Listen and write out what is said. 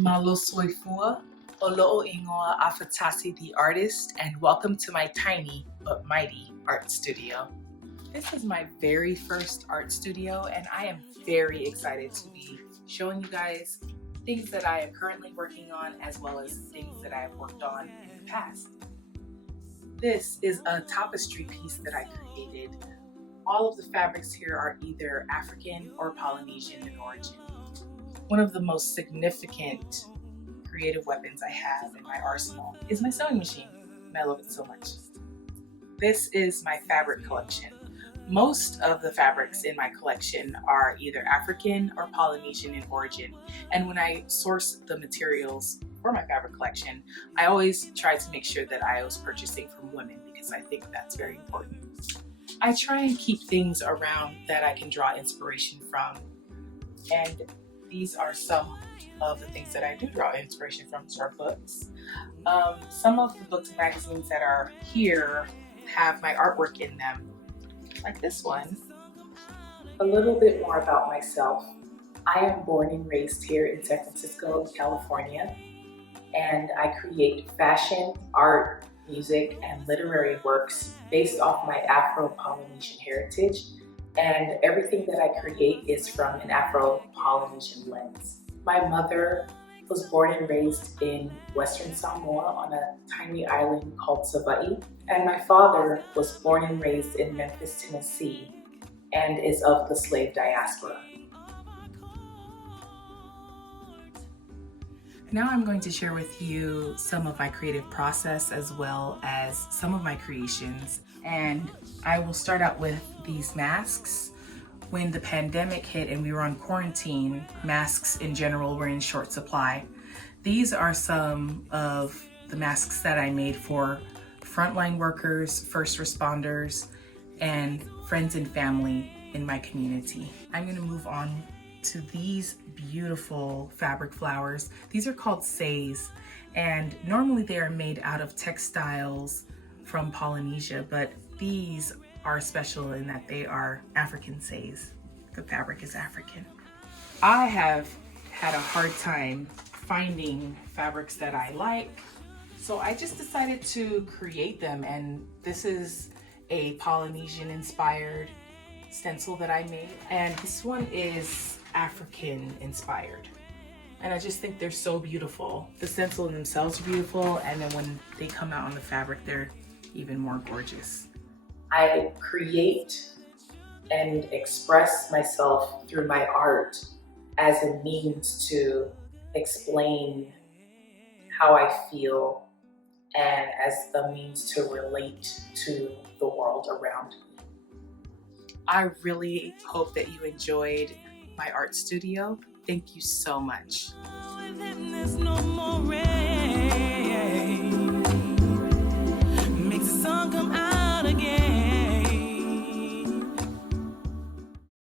Malo soifua, Olo'o ingoa Afatasi the artist, and welcome to my tiny but mighty art studio. This is my very first art studio, and I am very excited to be showing you guys things that I am currently working on, as well as things that I have worked on in the past. This is a tapestry piece that I created. All of the fabrics here are either African or Polynesian in origin. One of the most significant creative weapons I have in my arsenal is my sewing machine, and I love it so much. This is my fabric collection. Most of the fabrics in my collection are either African or Polynesian in origin, and when I source the materials for my fabric collection, I always try to make sure that I was purchasing from women because I think that's very important. I try and keep things around that I can draw inspiration from, and these are some of the things that I do draw inspiration from. These are books. Some of the books and magazines that are here have my artwork in them, like this one. A little bit more about myself. I am born and raised here in San Francisco, California, and I create fashion, art, music, and literary works based off my Afro-Polynesian heritage, and everything that I create is from an Afro-Polynesian lens. My mother was born and raised in Western Samoa on a tiny island called Savaii, and my father was born and raised in Memphis, Tennessee, and is of the slave diaspora. Now I'm going to share with you some of my creative process as well as some of my creations. And I will start out with these masks. When the pandemic hit and we were on quarantine, masks in general were in short supply. These are some of the masks that I made for frontline workers, first responders, and friends and family in my community. I'm gonna move on to these beautiful fabric flowers. These are called sais, and normally they are made out of textiles from Polynesia, but these are special in that they are African sais. The fabric is African. I have had a hard time finding fabrics that I like, so I just decided to create them, and this is a Polynesian inspired stencil that I made, and this one is African inspired, and I just think they're so beautiful. The stencil in themselves are beautiful, and then when they come out on the fabric, they're even more gorgeous. I create and express myself through my art as a means to explain how I feel and as a means to relate to the world around me. I really hope that you enjoyed my art studio. Thank you so much.